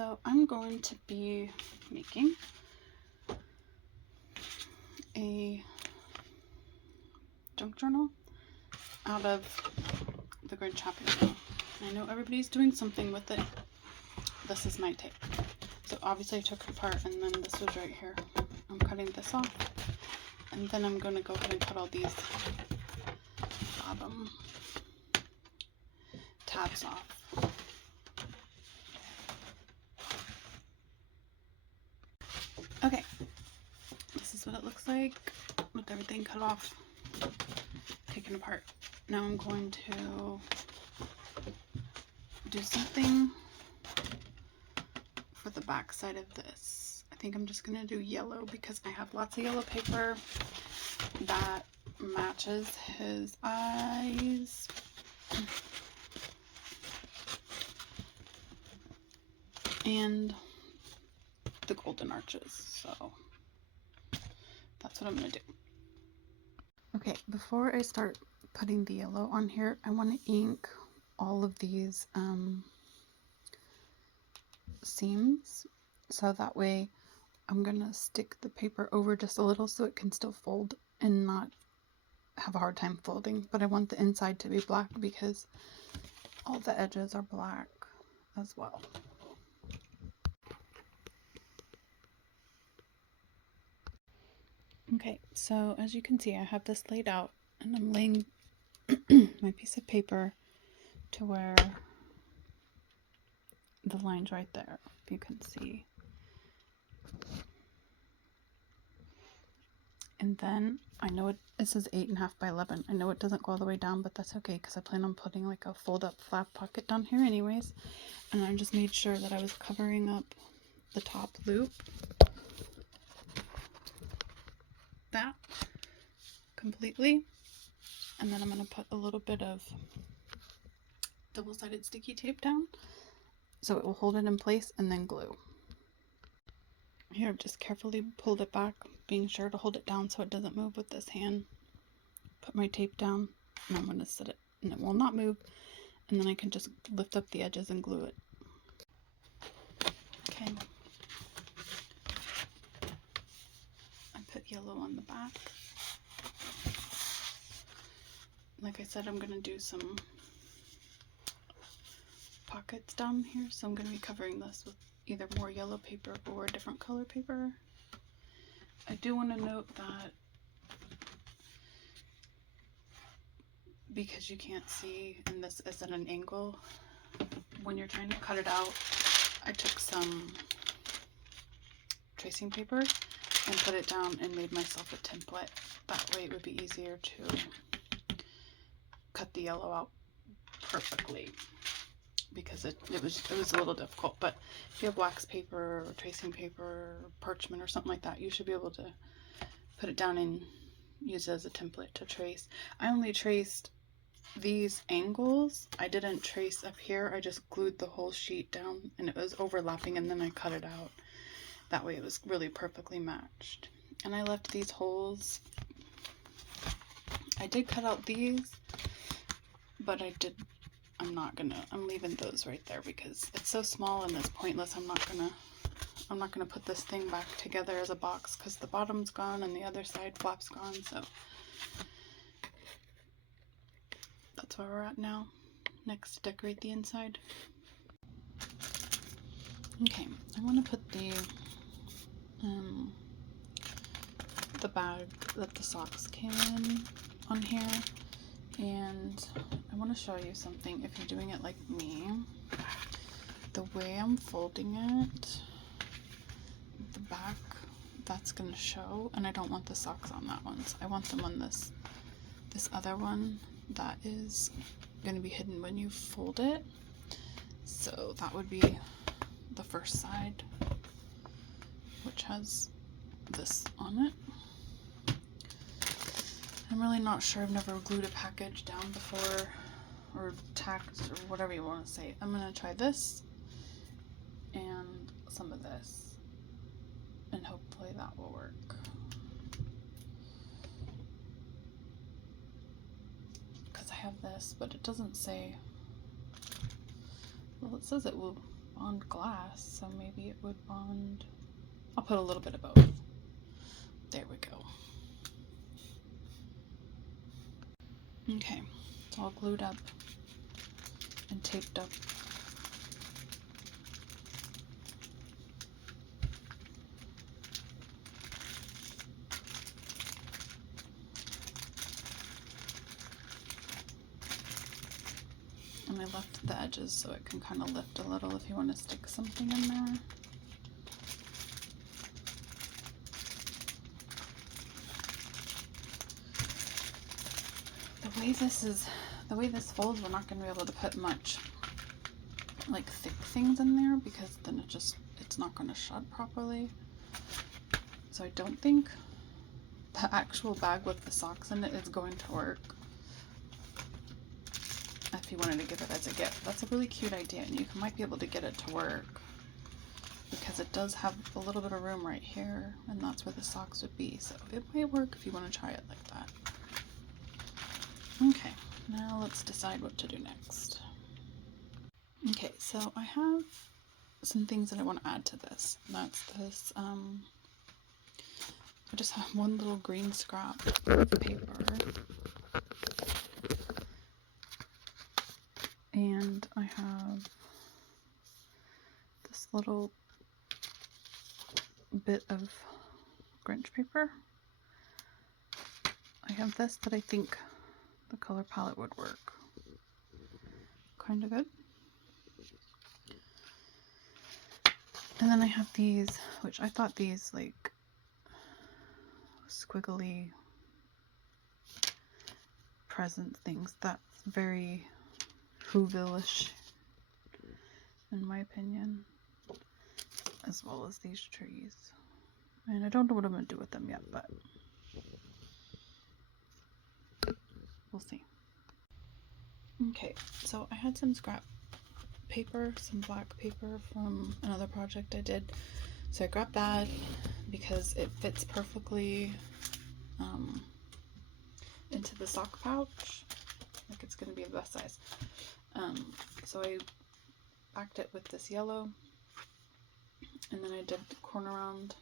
So I'm going to be making a junk journal out of the Grinch Happy Meal. I know everybody's doing something with it. This is my tape. So obviously I took it apart, and then this was right here. I'm cutting this off, and then I'm going to go ahead and cut all these bottom tabs off. Okay, this is what it looks like with everything cut off, taken apart. Now I'm going to do something for the back side of this. I think I'm just going to do yellow because I have lots of yellow paper that matches his eyes. And the golden arches, so that's what I'm going to do. Okay, before I start putting the yellow on here, I want to ink all of these seams, so that way I'm going to stick the paper over just a little so it can still fold and not have a hard time folding. But I want the inside to be black because all the edges are black as well. Okay, so as you can see, I have this laid out, and I'm laying my piece of paper to where the line's right there, if you can see. And then I know this is 8.5 by 11. I know it doesn't go all the way down, but that's okay because I plan on putting like a fold-up flap pocket down here anyways. And I just made sure that I was covering up the top loop, that completely. And then I'm going to put a little bit of double-sided sticky tape down so it will hold it in place, and then glue. Here, I've just carefully pulled it back, being sure to hold it down so it doesn't move with this hand. Put my tape down, and I'm going to set it, and it will not move, and then I can just lift up the edges and glue it. Okay. I put yellow on the back. Like I said, I'm going to do some pockets down here, so I'm going to be covering this with either more yellow paper or a different color paper. I do want to note that because you can't see, and this is at an angle, when you're trying to cut it out, I took some tracing paper and put it down and made myself a template. That way it would be easier to cut the yellow out perfectly, because it was a little difficult. But if you have wax paper or tracing paper or parchment or something like that, you should be able to put it down and use it as a template to trace. I only traced these angles. I didn't trace up here. I just glued the whole sheet down, and it was overlapping, and then I cut it out. That way it was really perfectly matched. And I left these holes. I did cut out these, but I'm leaving those right there because it's so small and it's pointless. I'm not gonna put this thing back together as a box because the bottom's gone and the other side flap's gone. So that's where we're at now. Next, decorate the inside. Okay, I want to put the bag that the socks came in on here. And I want to show you something if you're doing it like me. The way I'm folding it, the back, that's going to show, and I don't want the socks on that one. So I want them on this other one that is going to be hidden when you fold it. So that would be the first side, which has this on it. I'm really not sure. I've never glued a package down before, or tacked, or whatever you want to say. I'm going to try this and some of this, and hopefully that will work. Because I have this, but it doesn't say, well, it says it will bond glass, so maybe it would bond. I'll put a little bit of both. There we go. Okay, it's all glued up and taped up. And I left the edges so it can kind of lift a little if you want to stick something in there. The way this folds, we're not going to be able to put much like thick things in there because then it's not going to shut properly. So I don't think the actual bag with the socks in it is going to work. If you wanted to give it as a gift, that's a really cute idea, and you might be able to get it to work because it does have a little bit of room right here, and that's where the socks would be. So it might work if you want to try it like that. Okay, now let's decide what to do next. Okay, so I have some things that I want to add to this. That's this, I just have one little green scrap of paper. And I have this little bit of Grinch paper. I have this that I think the color palette would work kind of good. And then I have these, which I thought these like squiggly present things, that's very Whoville-ish in my opinion, as well as these trees. And I don't know what I'm going to do with them yet, but we'll see. Okay, so I had some scrap paper, some black paper from another project I did. So I grabbed that because it fits perfectly into the sock pouch. Like it's going to be the best size. So I backed it with this yellow, and then I did the corner round,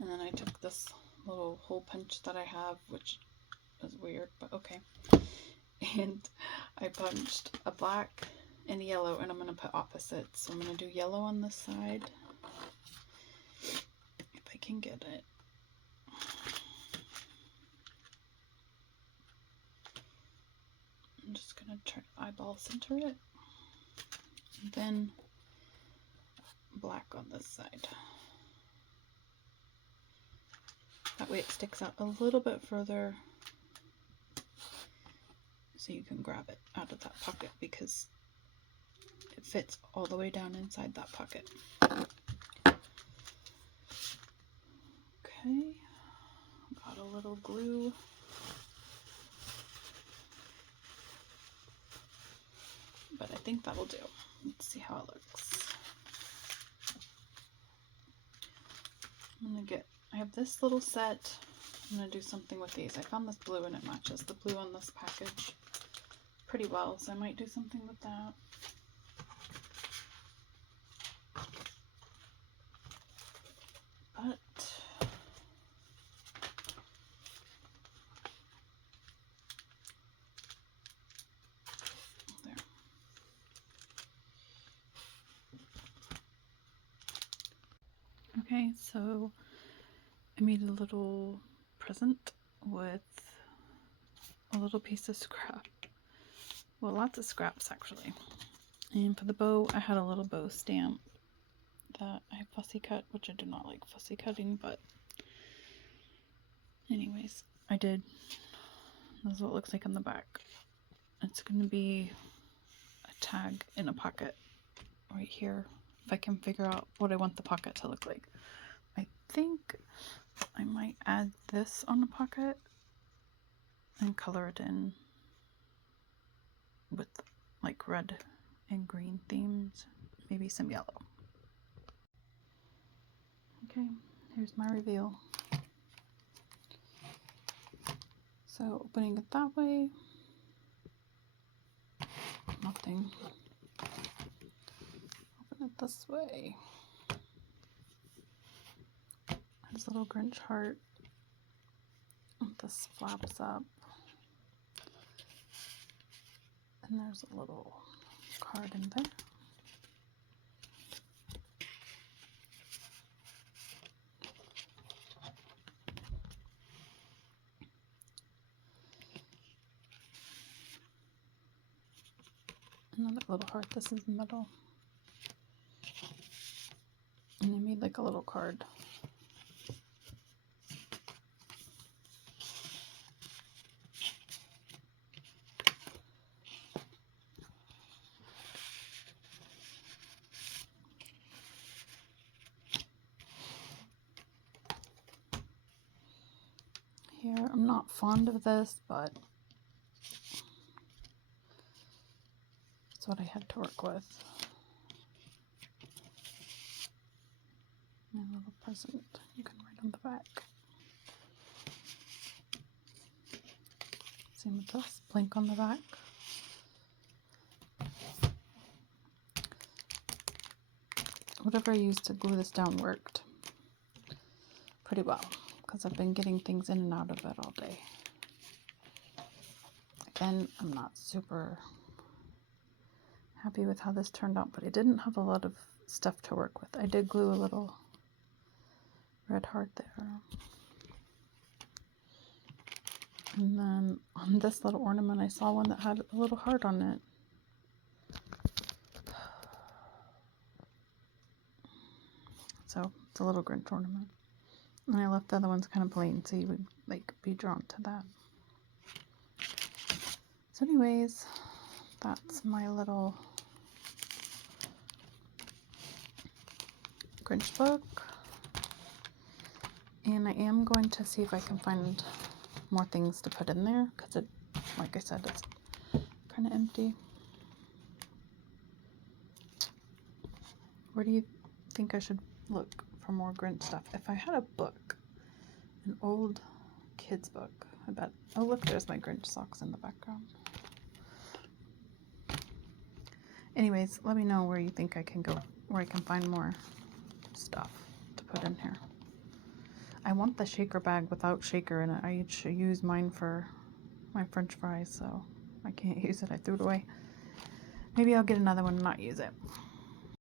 and then I took this little hole punch that I have, which is weird, but okay. And I punched a black and a yellow, and I'm going to put opposites. So I'm going to do yellow on this side, if I can get it. I'm just going to try to eyeball center it, and then black on this side. That way it sticks out a little bit further so you can grab it out of that pocket because it fits all the way down inside that pocket. Okay, got a little glue. But I think that'll do. Let's see how it looks. I have this little set. I'm going to do something with these. I found this blue and it matches the blue on this package pretty well, so I might do something with that. But there. Okay, so I made a little present with a little piece of scrap. Well, lots of scraps actually. And for the bow, I had a little bow stamp that I fussy cut, which I do not like fussy cutting, but anyways, I did. This is what it looks like on the back. It's going to be a tag in a pocket right here, if I can figure out what I want the pocket to look like. I think I might add this on the pocket and color it in with like red and green themes, maybe some yellow. Okay, here's my reveal. So opening it that way, nothing. Open it this way. There's a little Grinch heart. This flaps up. And there's a little card in there. Another little heart. This is the middle. And I made like a little card. Here, I'm not fond of this, but it's what I had to work with. And a little present you can write on the back. Same with this, blank on the back. Whatever I used to glue this down worked pretty well, because I've been getting things in and out of it all day. Again, I'm not super happy with how this turned out, but I didn't have a lot of stuff to work with. I did glue a little red heart there. And then on this little ornament, I saw one that had a little heart on it. So it's a little Grinch ornament. And I left the other ones kind of plain, so you would like be drawn to that. So anyways, that's my little Grinch book. And I am going to see if I can find more things to put in there, because it, like I said, it's kind of empty. Where do you think I should look for more Grinch stuff? If I had a book, an old kid's book, I bet. Oh look, there's my Grinch socks in the background. Anyways, let me know where you think I can go, where I can find more stuff to put in here. I want the shaker bag without shaker in it. I should use mine for my French fries, so I can't use it. I threw it away. Maybe I'll get another one and not use it.